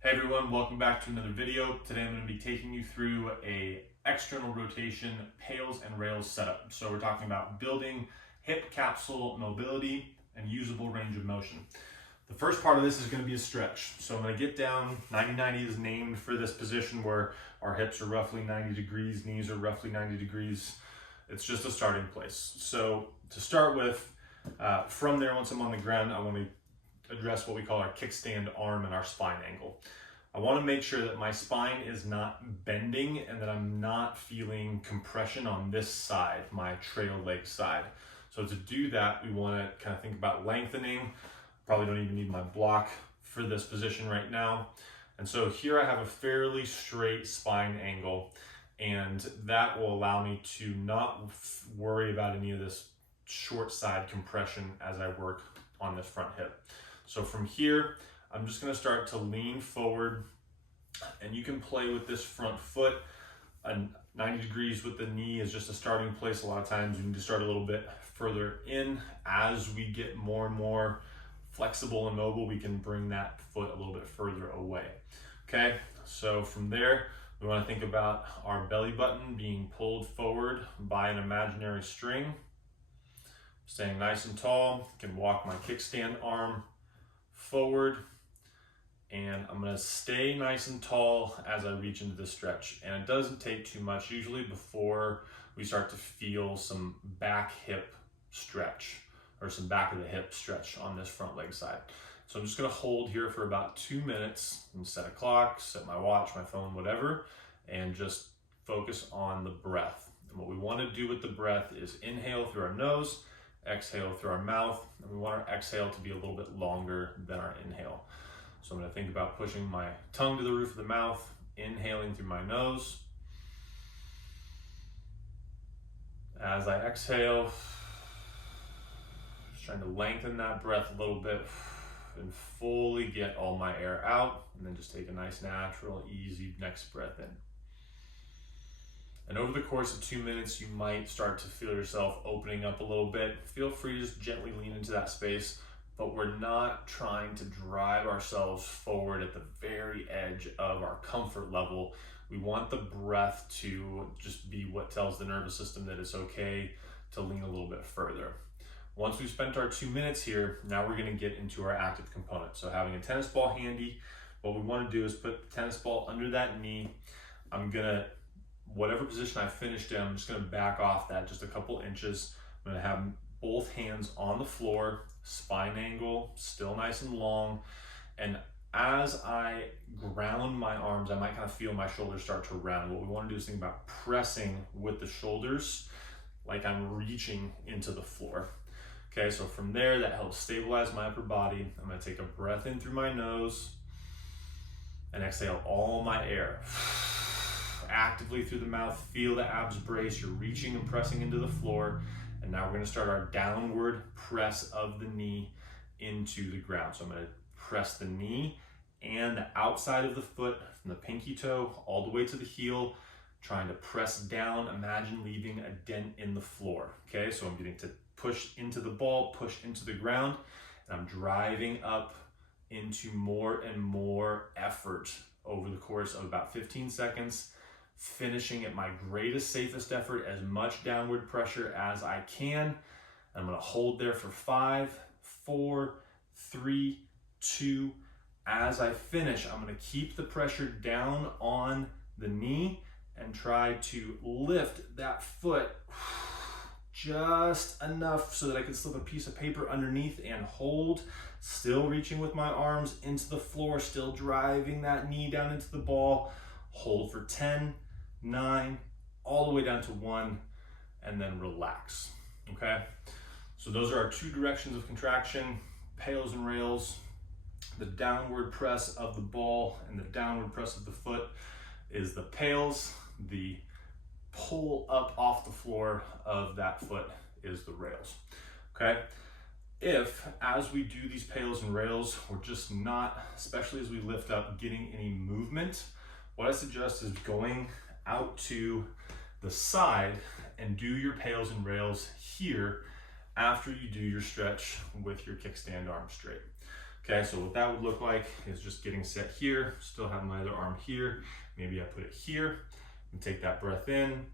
Hey everyone, welcome back to another video. Today I'm going to be taking you through a external rotation pails and rails setup. So we're talking about building hip capsule mobility and usable range of motion. The first part of this is going to be a stretch. So I'm going to get down, 90-90 is named for this position where our hips are roughly 90 degrees, knees are roughly 90 degrees. It's just a starting place. So to start with, from there, once I'm on the ground, I want to address what we call our kickstand arm and our spine angle. I want to make sure that my spine is not bending and that I'm not feeling compression on this side, my trail leg side. So to do that, we want to kind of think about lengthening. Probably don't even need my block for this position right now. And so here I have a fairly straight spine angle, and that will allow me to not worry about any of this short side compression as I work on this front hip. So from here, I'm just going to start to lean forward, and you can play with this front foot. 90 degrees with the knee is just a starting place. A lot of times you need to start a little bit further in. As we get more and more flexible and mobile, we can bring that foot a little bit further away. Okay, so from there, we want to think about our belly button being pulled forward by an imaginary string. Staying nice and tall, can walk my kickstand arm forward, and I'm going to stay nice and tall as I reach into the stretch. And it doesn't take too much usually before we start to feel some back hip stretch or some back of the hip stretch on this front leg side. So I'm just going to hold here for about 2 minutes and set a clock, set my watch, my phone, whatever, and just focus on the breath. And what we want to do with the breath is inhale through our nose, exhale through our mouth, and we want our exhale to be a little bit longer than our inhale. So I'm going to think about pushing my tongue to the roof of the mouth, inhaling through my nose. As I exhale, just trying to lengthen that breath a little bit and fully get all my air out, and then just take a nice, natural, easy next breath in. And over the course of 2 minutes, you might start to feel yourself opening up a little bit. Feel free to just gently lean into that space, but we're not trying to drive ourselves forward at the very edge of our comfort level. We want the breath to just be what tells the nervous system that it's okay to lean a little bit further. Once we've spent our 2 minutes here, now we're going to get into our active component. So having a tennis ball handy, what we want to do is put the tennis ball under that knee. I'm going to, whatever position I finished in, I'm just going to back off that just a couple inches. I'm going to have both hands on the floor, spine angle still nice and long, and as I ground my arms, I might kind of feel my shoulders start to round. What we want to do is think about pressing with the shoulders like I'm reaching into the floor. Okay, so from there, that helps stabilize my upper body. I'm going to take a breath in through my nose and exhale all my air. Actively through the mouth, feel the abs brace. You're reaching and pressing into the floor. And now we're going to start our downward press of the knee into the ground. So I'm going to press the knee and the outside of the foot from the pinky toe all the way to the heel, trying to press down. Imagine leaving a dent in the floor. Okay, so I'm getting to push into the ball, push into the ground, and I'm driving up into more and more effort over the course of about 15 seconds. Finishing at my greatest, safest effort, as much downward pressure as I can. I'm going to hold there for 5, 4, 3, 2. As I finish, I'm going to keep the pressure down on the knee and try to lift that foot just enough so that I can slip a piece of paper underneath and hold, still reaching with my arms into the floor, still driving that knee down into the ball. Hold for 10, 9, all the way down to 1, and then relax. Okay, so those are our 2 directions of contraction: pails and rails. The downward press of the ball and the downward press of the foot is the pails. The pull up off the floor of that foot is the rails. Okay, if as we do these pails and rails, we're just not, especially as we lift up, getting any movement, what I suggest is going out to the side and do your pails and rails here after you do your stretch with your kickstand arm straight. Okay, so what that would look like is just getting set here, still have my other arm here. Maybe I put it here and take that breath in.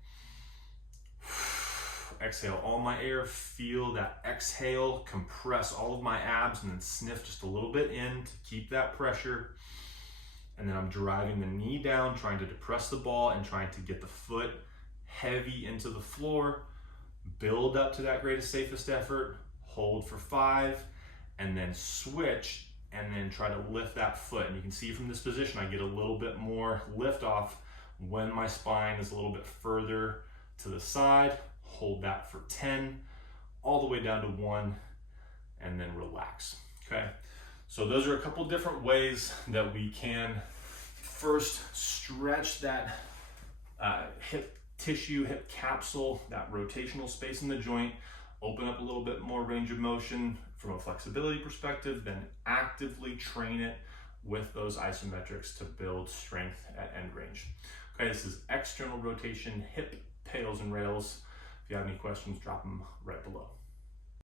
Exhale all my air, feel that exhale, compress all of my abs, and then sniff just a little bit in to keep that pressure. And then I'm driving the knee down, trying to depress the ball and trying to get the foot heavy into the floor. Build up to that greatest, safest effort, hold for 5, and then switch, and then try to lift that foot. And you can see from this position, I get a little bit more lift off when my spine is a little bit further to the side. Hold that for 10, all the way down to 1, and then relax, okay? So those are a couple different ways that we can first stretch that hip tissue, hip capsule, that rotational space in the joint, open up a little bit more range of motion from a flexibility perspective, then actively train it with those isometrics to build strength at end range. Okay, this is external rotation, hip, pails, and rails. If you have any questions, drop them right below.